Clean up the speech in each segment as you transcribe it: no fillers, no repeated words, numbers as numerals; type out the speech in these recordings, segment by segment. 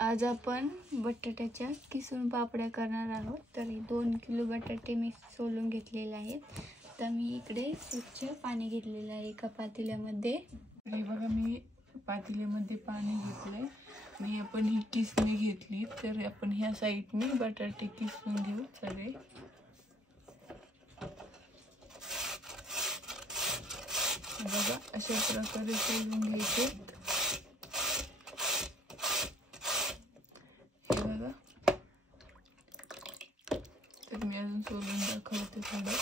आज आपण बटाट्याच्या किसून पापड्या करणार आहोत। तर 2 किलो बटाटे मी सोलून घेतलेले आहेत। तर मी इकडे स्वच्छ पाणी घेतलेलं आहे एका पातेल्यामध्ये। हे बघा मी पातेल्यामध्ये पाणी घेतलंय आणि आपण ही किसणी घेतली। तर आपण ह्या साईडने बटाटे किसून घेऊ सगळे। बघा अशा प्रकारे सोलून घ्यायचे। हे बघा तर मी अजून सोलून दाखवते थोडं।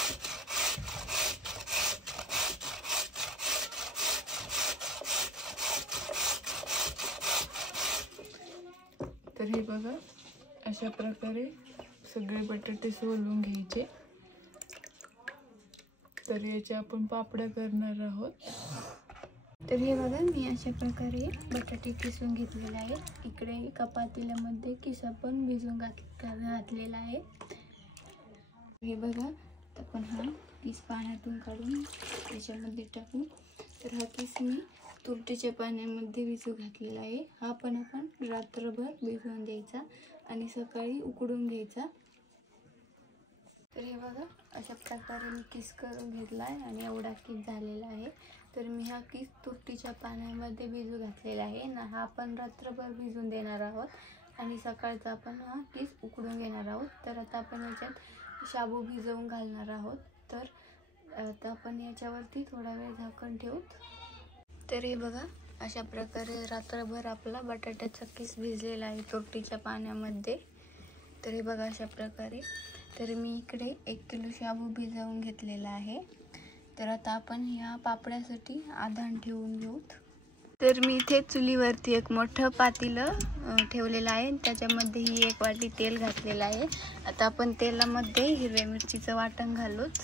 तर हे बघा अशा प्रकारे सगळे बटाटे सोलून घ्यायचे। तर याचे आपण पापड्या करणार आहोत। तर हे बघा मी अशा प्रकारे बटाटे किसून घेतलेले आहेत। इकडे एका पातेल्यामध्ये किसा पण भिजवून घातलेला आहे। हे बघा आपण हा किस पाण्यातून काढून त्याच्यामध्ये टाकू। तर हा किस मी तुरटीच्या पाण्यामध्ये भिजू घातलेला आहे। हा पण आपण रात्रभर भिजवून द्यायचा आणि सकाळी उकडून घ्यायचा। तर हे बघा अशा प्रकारे मी किस करून घेतला आहे आणि एवढा किस झालेला आहे। तर मी हा किस तुरटीच्या पाण्यामध्ये भिजू घातलेला आहे ना। हा आपण रात्रभर भिजून देणार आहोत आणि सकाळचा आपण हा किस उकडून घेणार आहोत। तर आता आपण याच्यात शाबू भिजवून घालणार आहोत। तर आता आपण याच्यावरती थोडा वेळ झाकण ठेवू। तर हे बघा अशा प्रकारे रात्रभर आपला बटाट्याचा किस भिजलेला आहे तुरटीच्या पाण्यामध्ये। तर हे बघा अशा प्रकारे। तर मी इकडे 1 किलो शाबू भिजवून घेतलेला आहे। तर आता आपण ह्या पापड्यासाठी आधान ठेवून घेऊ। तर मी इथे चुलीवरती एक मोठं पातेलं ठेवलेलं आहे। त्याच्यामध्ये ही 1 वाटी तेल घातलेलं आहे। आता आपण तेलामध्ये हिरव्या मिरचीचं वाटण घालूत।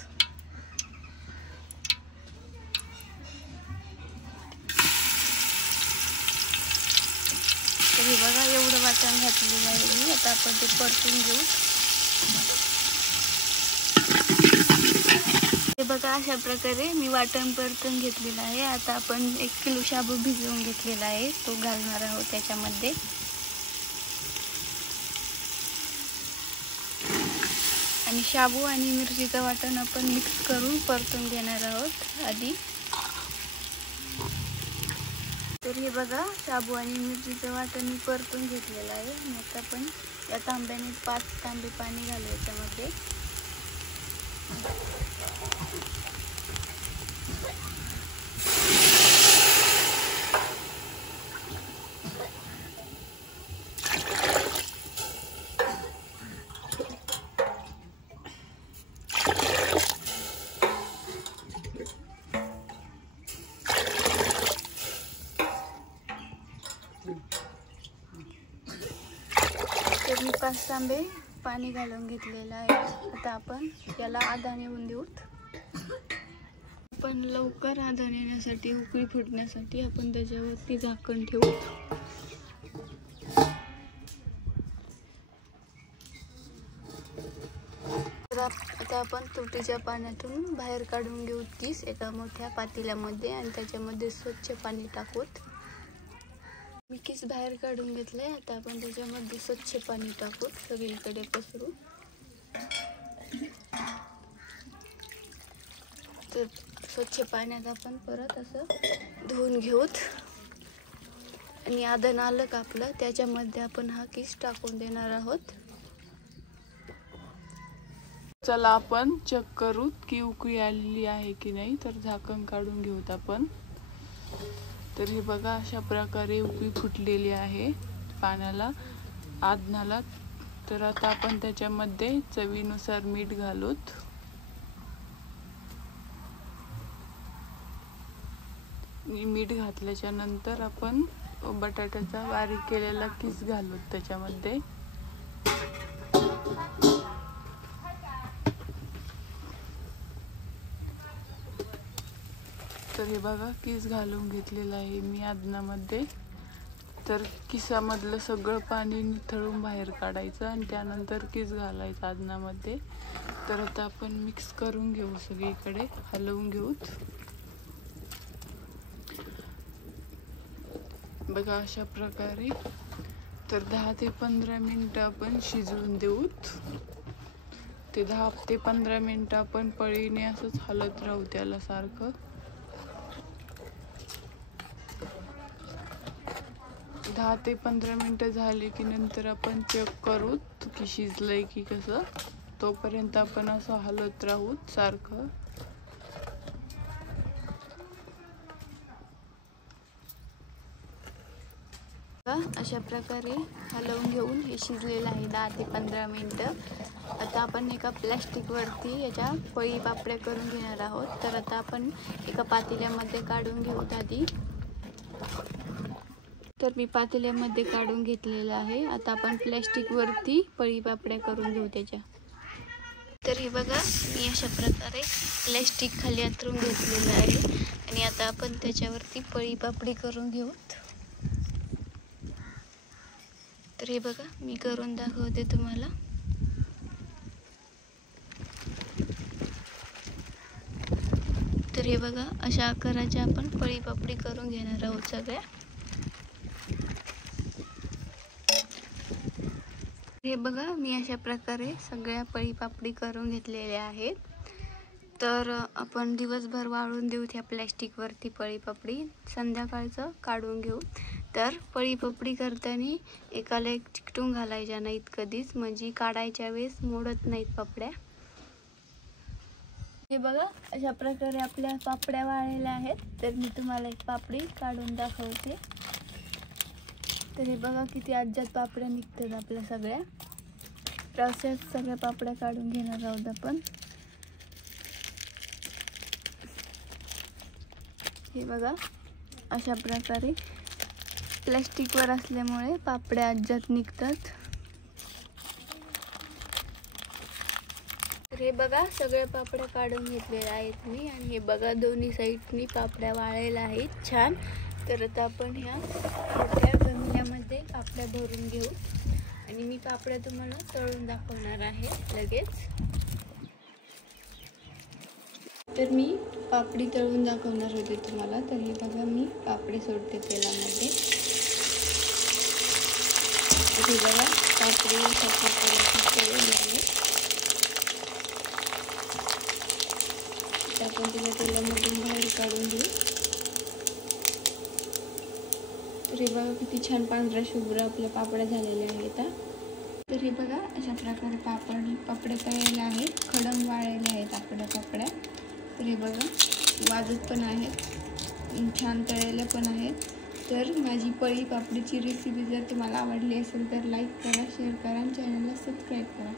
तर हे बघा एवढं वाटण घातलेलं आहे मी। आता आपण ते परतून घेऊ। हे बघा अशा प्रकारे मी वाटण परतून घेतलेलं आहे। आता आपण 1 किलो शाबू भिजवून घेतलेला आहे तो घालणार आहोत त्याच्यामध्ये। आणि शाबू आणि मिरचीचं वाटण आपण मिक्स करून परतून घेणार आहोत आधी। तर हे बघा शाबू आणि मिरचीचं वाटण मी परतून घेतलेलं आहे। आता आपण या तांब्याने 5 तांबे पाणी घालू याच्यामध्ये। तर मी 5 तांबे पाणी घालून घेतलेलं आहे। आता आपण याला आधान येऊन देऊ। आपण लवकर आधान येण्यासाठी उकळी फुटण्यासाठी आपण त्याच्यावरती झाकण ठेवू। आता आपण तुरटीच्या पाण्यातून बाहेर काढून घेऊ किस एका मोठ्या पातेल्यामध्ये आणि त्याच्यामध्ये स्वच्छ पाणी टाकूत। मी किस बाहेर काढून घेतलंय। आता आपण त्याच्यामध्ये स्वच्छ पाणी टाकू सगळीकडे पसरू। तर स्वच्छ पाण्यात आपण परत असं धुवून घेऊत आणि आधान आलं का आपलं त्याच्यामध्ये आपण हा किस टाकून देणार आहोत। चला आपण चेक करू की उकळी आलेली आहे की नाही। तर झाकण काढून घेऊत आपण। तर हे बघा अशा प्रकारे उकळी फुटलेली आहे पाण्याला आधनाला। तर आता आपण त्याच्यामध्ये चवीनुसार मीठ घालूत। मीठ घातल्याच्या नंतर आपण बटाट्याचा बारीक केलेला किस घालूत त्याच्यामध्ये। तर हे बघा किस घालून घेतलेला आहे मी आधनामध्ये। तर किसामधलं सगळं पाणी निथळून बाहेर काढायचं आणि त्यानंतर किस घालायचा आधनामध्ये। तर आता आपण मिक्स करून घेऊ सगळीकडे हलवून घेऊ। बघा अशा प्रकारे तर 10 ते 15 मिनिटं आपण शिजवून देऊत. ते 10 ते 15 मिनिटं आपण पळीने असंच हलत राहू त्याला सारखं. 10 ते 15 मिनिटं झाली की नंतर आपण चेक करू की शिजलंय की कसं. तोपर्यंत आपण असं हलत राहू सारखं. अशा प्रकारे हलवून घेऊन हे शिजलेलं आहे 10 ते 15 मिनिटं. आता आपण एका प्लॅस्टिक वरती याच्या पळी पापड्या करून घेणार आहोत. तर आता आपण एका पातेल्यामध्ये काढून घेऊ आधी. तर मी पातेल्यामध्ये काढून घेतलेलं आहे. आता आपण प्लॅस्टिक वरती पळी पापड्या करून घेऊ त्याच्या. तर हे बघा, मी अशा प्रकारे प्लॅस्टिक खाली अंतरून घेतलेलं आहे आणि आता आपण त्याच्यावरती पळी पापडी करून घेऊ. तर हे बघा, मी करून दाखवते तुम्हाला. तर हे बघा, अशा आकाराच्या आपण पळी पापडी करून घेणार आहोत सगळ्या. हे बघा, मी अशा प्रकारे सगळ्या पळी पापडी करून घेतलेल्या आहेत. तर आपण दिवसभर वाळून देऊ ह्या प्लॅस्टिक वरती पळी पापडी. संध्याकाळचं काढून घेऊ. तर पळी पापडी करताना एकाला एक चिकटून घालायच्या नाहीत कधीच, म्हणजे काढायच्या वेळेस मोडत नाहीत पापड्या. हे बघा, अशा प्रकारे आपल्या पापड्या वाळलेल्या आहेत. तर मी तुम्हाला एक पापडी काढून दाखवते. तर हे बघा, किती अज्जात पापड्या निघतात आपल्या सगळ्या. तर अशाच सगळ्या पापड्या काढून घेणार आहोत आपण. हे बघा, अशा प्रकारे प्लॅस्टिकवर असल्यामुळे पापड्या अज्जात निघतात. तर हे बघा, सगळ्या पापड्या काढून घेतलेल्या आहेत मी. आणि हे बघा, दोन्ही साईडनी पापड्या वाळलेल्या आहेत छान. तर आता आपण ह्या मोठ्या गमल्यामध्ये पापड्या भरून घेऊ आणि मी पापड्या तुम्हाला तळून दाखवणार आहे लगेच. तर मी पापडी तळून दाखवणार होते तुम्हाला. तर हे बघा, मी पापडी सोडते तेलामध्ये. हे बघा, पापडी तळलेली आहे. आपण तिला तेलामधून बाहेर काढून घेऊ. तर हे बघा, किती छान पांढऱ्या शुभ्र आपल्या पापड्या झालेल्या आहेत. तर हे बघा, अशा प्रकारे पापड्या तळलेल्या आहेत. खडम वाळलेल्या आहेत आपल्या पापड्या. तर हे बघा, वाजत पण आहेत, छान तळलेल्या पण आहेत. तर माझी पळी पापडीची रेसिपी जर तुम्हाला आवडली असेल तर लाईक करा, शेअर करा आणि चॅनलला सबस्क्राईब करा.